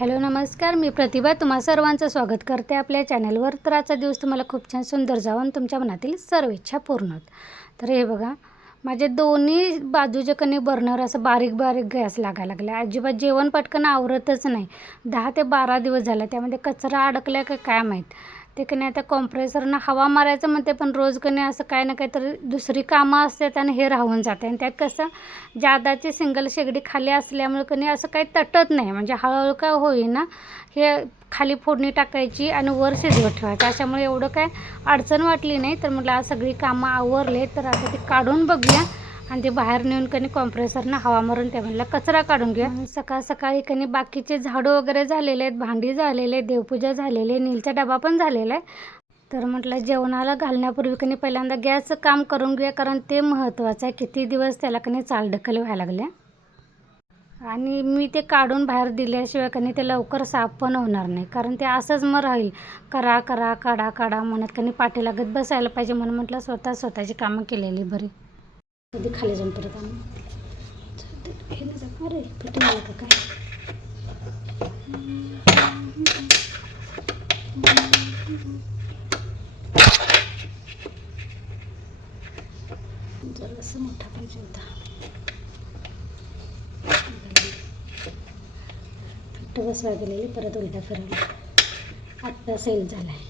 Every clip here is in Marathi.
हॅलो नमस्कार. मी प्रतिभा. तुम्हा सर्वांचं स्वागत करते आपल्या चॅनलवर. तर आजचा दिवस तुम्हाला खूप छान सुंदर जावं आणि तुमच्या मनातील सर्व इच्छा पूर्ण होत तर हे बघा माझे दोन्ही बाजूच्या कणी बर्नर असं बारीक बारीक गॅस लागायला लागला. अजिबात जेवण पटकन आवरतच नाही. दहा ते बारा दिवस झाला. त्यामध्ये कचरा अडकला का काय माहीत? ते कणी आता कॉम्प्रेसरनं हवा मारायचं म्हणते पण रोज कणी असं काय ना काहीतरी दुसरी कामं असतात आणि हे राहून जाते. आणि त्यात कसं जादाची सिंगल शेगडी खाली असल्यामुळे कणी असं काही तटत नाही. म्हणजे हळूहळू काय होईना हे खाली फोडणी टाकायची आणि वर शिजवत ठेवायचं. अशामुळे एवढं काय अडचण वाटली नाही. तर म्हटलं सगळी कामं आवरले तर आता ते काढून बघूया. आणि ते बाहेर नेऊन कणी कॉम्प्रेसरनं हवा मारून त्या म्हणलं कचरा काढून घ्या. सकाळ सकाळी कणी बाकीचे झाडू वगैरे झालेले आहेत भांडी झालेले आहेत देवपूजा झालेली आहे नीलचा डबा पण झालेला आहे. तर म्हटलं जेवणाला घालण्यापूर्वी कणी पहिल्यांदा गॅसचं काम करून घेऊया कारण ते महत्त्वाचं आहे. किती दिवस त्याला कणी चालढकल व्हायला लागले आणि मी ते काढून बाहेर दिल्याशिवाय कणी ते लवकर साफ पण होणार नाही. कारण ते असंच मग राहील. करा करा काढा काढा म्हणत कणी पाठीलागत बसायला पाहिजे म्हणून म्हटलं स्वतः स्वतःची कामं केलेली बरी. कधी खाली जाऊन परत आणू. हे नाही अरे फिटिंग आलं का काय? जरासं मोठा पाहिजे होता फिट्ट बसवा गेलेली परत उलटा फिरवला आत्ता सेल झाला आहे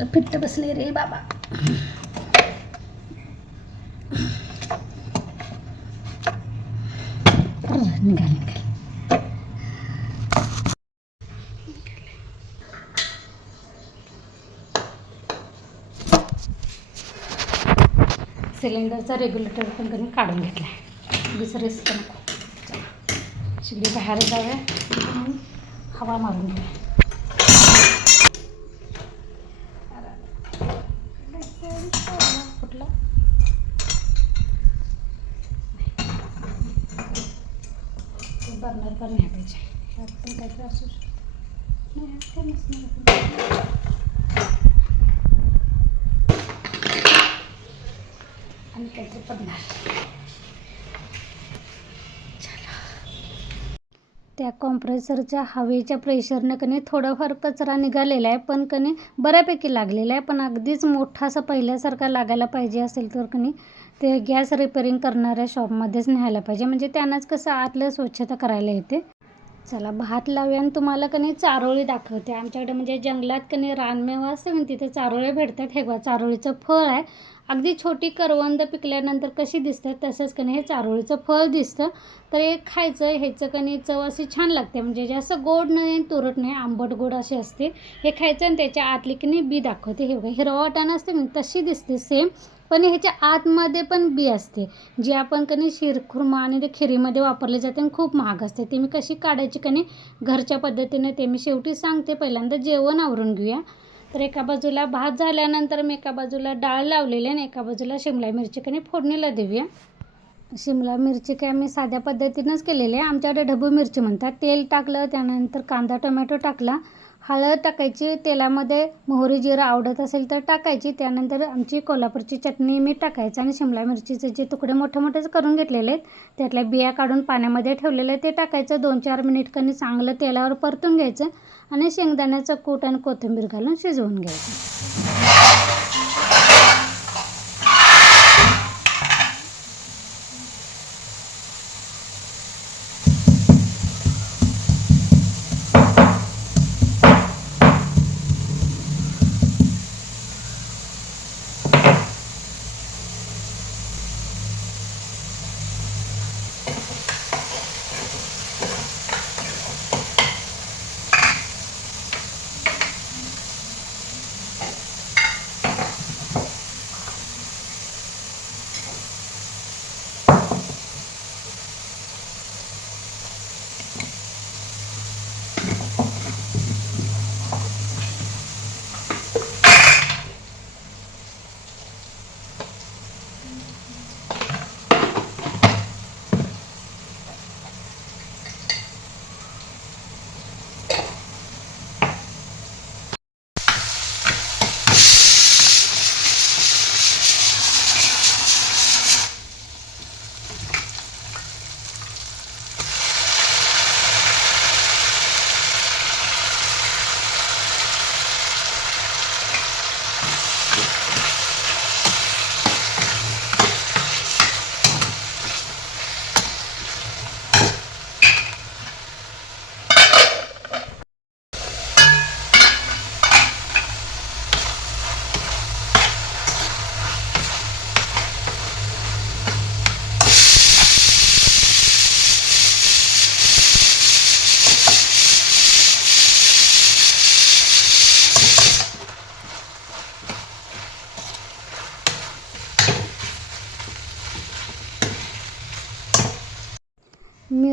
कसलं फिट्ट बसले रे बाबा. निघाले निघाले. सिलेंडरचा रेग्युलेटर पण त्यांनी काढून घेतला आहे. दुसरं नको. शिगडी बाहेर जाऊया. हवा मारून घ्या कुठला बर्नर पण नाही पाहिजे ह्यात पण काहीतरी असू नाही ह्यात नसणार. आणि काहीतरी पडणार त्या कॉम्प्रेसरच्या हवेच्या प्रेशरनं कने थोडाफार कचरा निघालेला आहे पण कणी बऱ्यापैकी लागलेला आहे. पण अगदीच मोठा असं पहिल्यासारखा लागायला पाहिजे असेल तर कणी ते गॅस रिपेरिंग करणाऱ्या शॉपमध्येच न्यायला पाहिजे. म्हणजे त्यांनाच कसं आतलं स्वच्छता करायला येते. चला भात लावूया आणि तुम्हाला कनी चारोळी दाखवते. आमच्याकडे म्हणजे जंगलात कनी रानमेवा असते तिथे चारोळे भेटतात. हे बघा चारोळीचं फळ आहे. अगदी छोटी करवंद पिकल्यानंतर कशी दिसतात तसंच कणी हे चारोळीचं फळ दिसतं. तर हे खायचं ह्याचं कणी चव अशी छान लागते. म्हणजे जास्त गोड नाही तुरट नाही आंबट गोड अशी असते. हे खायचं आणि त्याच्या आतली कणी बी दाखवते. हे बघा हिरवा वाटाणा असते मी तशी दिसते सेम पण ह्याच्या आतमध्ये पण बी असते. जी आपण कणी शिरखुर्मा आणि ते खिरीमध्ये वापरले जाते आणि खूप महाग असते. ते मी कशी काढायची कणी? घरच्या पद्धतीने ते मी शेवटी सांगते. पहिल्यांदा जेवण आवरून घेऊया. तर एका बाजूला भात झाल्यानंतर मी एका बाजूला डाळ लावलेली आहे आणि एका बाजूला शिमला मिरची कणी फोडणीला देऊया शिमला मिरची काय मी साध्या पद्धतीनंच केलेली आहे. आमच्याकडे ढबू मिरची म्हणतात. तेल टाकलं त्यानंतर कांदा टोमॅटो टाकला. हळद टाकायची तेलामध्ये मोहरी जिरं आवडत असेल तर टाकायची. त्यानंतर आमची कोल्हापूरची चटणी मी टाकायचं आणि शिमला मिरचीचे जे तुकडे मोठे मोठेच करून घेतलेले आहेत त्यातल्या बिया काढून पाण्यामध्ये ठेवलेले ते टाकायचं दोन चार मिनिट कणी चांगलं तेलावर परतून घ्यायचं आणि शेंगदाण्याचं कूट आणि कोथिंबीर घालून शिजवून घ्यायचं.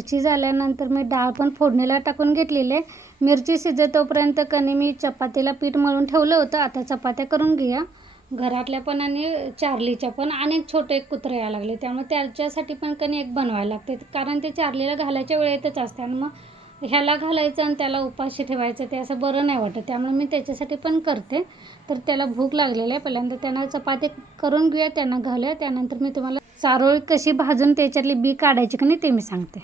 मिरची झाल्यानंतर मी डाळ पण फोडणीला टाकून घेतलेली आहे. मिरची शिजतोपर्यंत कणी मी चपातीला पीठ मळून ठेवलं होतं. आता चपात्या करून घेऊया. घरातल्या पण आणि चार्लीच्या पण आणि छोटे एक कुत्रे यायला लागले. त्यामुळे त्याच्यासाठी पण कणी एक बनवायला लागते. कारण ते चार्लीला घालायच्या वेळेतच असते आणि मग ह्याला घालायचं आणि त्याला उपाशी ठेवायचं ते असं बरं नाही वाटत. त्यामुळे मी त्याच्यासाठी पण करते. तर त्याला भूक लागलेली आहे. पहिल्यांदा त्यांना चपाती करून घेऊया. त्यांना घालूया. त्यानंतर मी तुम्हाला चारोळी कशी भाजून त्याच्यातली बी काढायची की नाही ते मी सांगते.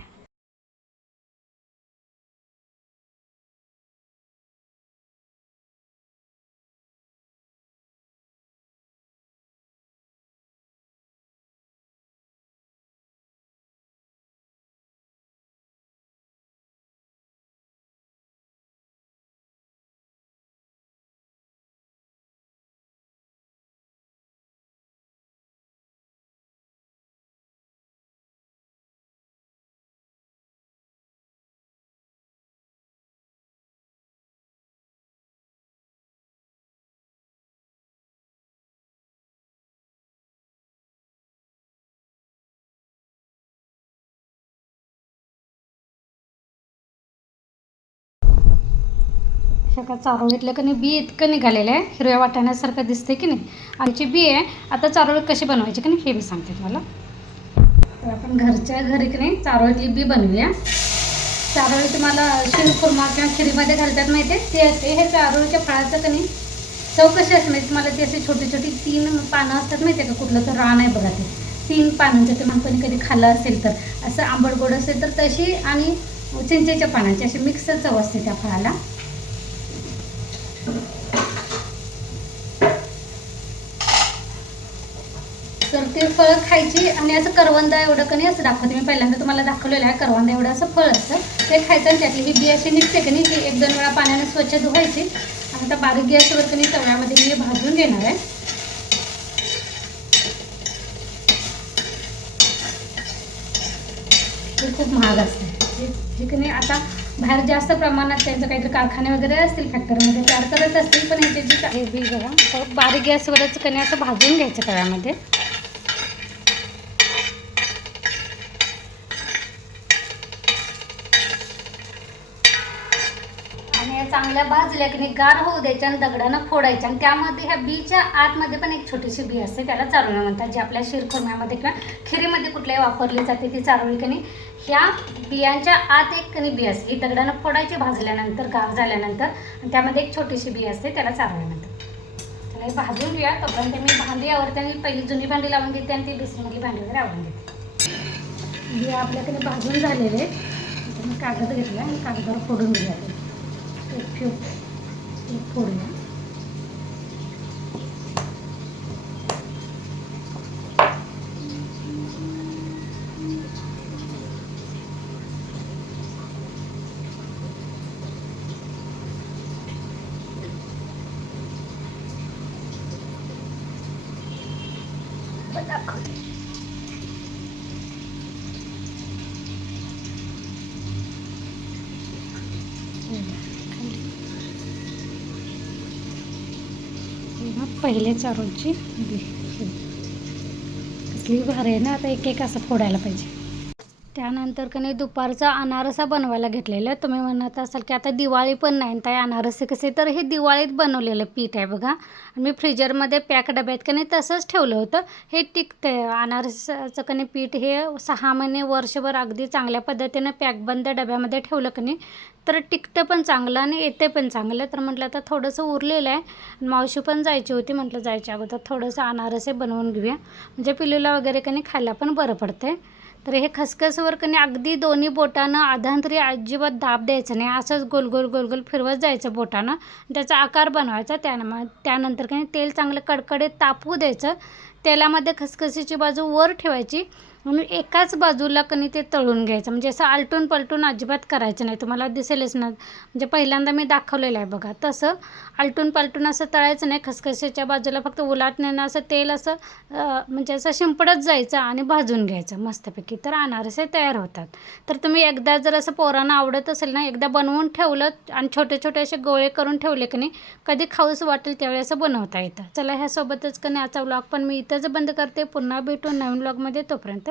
हे का चारोळीतलं की नाही बी इतकं निघालेलं आहे. हिरव्या वाटाण्यासारखं दिसते की नाही. आमची बी आहे आता चारोळी कशी बनवायची की नाही हे मी सांगते तुम्हाला. तर आपण घरच्या घरी की नाही चारोळीतली बी बनवूया. चारोळी तुम्हाला शिरखुर्मा किंवा खिरीमध्ये घालतात माहिती आहे ते असते. हे चारोळीच्या फळाचं की नाही चव कशी असते माहिती तुम्हाला? ती अशी छोटी छोटी तीन पानं असतात माहिती आहे का? कुठलं तर रान आहे बघा ते. तीन पानांचं ते माणसाने कधी खाल्लं असेल तर. असं आंबट गोड असेल तर तशी आणि चिंचेच्या पानांची अशी मिक्स चव असते त्या फळाला. तर ते फळं खायची आणि असं करवंदा एवढं कणी असं दाखवते. मी पहिल्यांदा तुम्हाला दाखवलेलं आहे करवंदा एवढं असं फळ असतं. ते खायचं आणि त्यातली ही बी अशी निघते की नाही ती एक दोन वेळा पाण्याने स्वच्छ धुवायची. आणि आता बारीक गॅसवर कणी तव्यामध्ये मी भाजून घेणार आहे. हे खूप महाग असते. हे की नाही आता बाहेर जास्त प्रमाणात त्यांचं काहीतरी कारखाने वगैरे असतील फॅक्टरीमध्ये तयार करत असतील पण ह्याचे जी हे बी बघा बारीक गॅसवरच कणी असं भाजून घ्यायचं तव्यामध्ये आणि या चांगल्या भाजल्या की नाही गार होऊ द्यायच्या आणि दगडानं फोडायच्या. आणि त्यामध्ये ह्या बीच्या आतमध्ये पण एक छोटीशी बी असते त्याला चारोळी म्हणतात जी आपल्या शिरखुरम्यामध्ये किंवा खिरीमध्ये कुठल्याही वापरली जाते ती चारोळी कणी ह्या बियांच्या आत एक कणी बी असते. ही दगडानं फोडायची भाजल्यानंतर गार झाल्यानंतर आणि त्यामध्ये एक छोटीशी बी असते त्याला चारोळी म्हणतात. त्याला भाजून घेऊया. तोपर्यंत मी भांडी आवडते आणि पहिली जुनी भांडी लावून घेते आणि ती दुसरी भांडी वगैरे आवडून घेते. बिया आपल्याकडे भाजून झालेले आहेत. कागद घेतला आणि कागदावर फोडून घेऊया ते. एक फ्यू एक फोडूया पण बघा ना रोजची. कसली भारी आहे ना आता एक एक असं फोडायला पाहिजे. त्यानंतर कने दुपारचा अनारसा बनवायला घेतलेलं आहे. तुम्ही म्हणत असाल की आता दिवाळी पण नाही ताई अनारसे कसे? तर हे दिवाळीत बनवलेलं पीठ आहे बघा. मी फ्रीजरमध्ये पॅक डब्यात का नाही तसंच ठेवलं होतं. हे टिकतं आहे अनारसाचं कने पीठ हे सहा महिने वर्षभर अगदी चांगल्या पद्धतीनं पॅकबंद डब्यामध्ये ठेवलं का नाही तर टिकतं पण चांगलं आणि येते पण चांगलं. तर म्हटलं आता थोडंसं उरलेलं आहे. मावशी पण जायची होती म्हटलं जायच्या अगोदर थोडंसं अनारसे बनवून घेऊया. म्हणजे पिलूला वगैरे कने खायला पण बरं पडते तर हे खसखसवर कणी अगदी दोन्ही बोटानं आधांतरी अजिबात दाब द्यायचं नाही. असंच गोल गोल गोल गोल फिरवत जायचं बोटानं. त्याचा आकार बनवायचा. त्यान त्यानंतर कणी तेल चांगलं कडकडीत तापवू द्यायचं. तेलामध्ये खसखसीची बाजू वर ठेवायची. म्हणून एकाच बाजूला कणी ते तळून घ्यायचं. म्हणजे असं आलटून पलटून अजिबात करायचं नाही. तुम्हाला दिसेलच ना. म्हणजे पहिल्यांदा मी दाखवलेलं आहे बघा. तसं आलटून पलटून असं तळायचं नाही. खसखशीच्या बाजूला फक्त उलाटण्यानं असं तेल असं म्हणजे असं शिंपडत जायचं आणि भाजून घ्यायचं मस्तपैकी. तर अनारसे तयार होतात. तर तुम्ही एकदा जर असं पोरांना आवडत असेल ना एकदा बनवून ठेवलं आणि छोटे छोटे असे गोळे करून ठेवले की नाही कधी खाऊस वाटेल त्यावेळी असं बनवता येतं. चला ह्यासोबतच की नाही आजचा व्लॉग पण मी इथंच बंद करते. पुन्हा भेटून नवीन व्लॉगमध्ये तोपर्यंत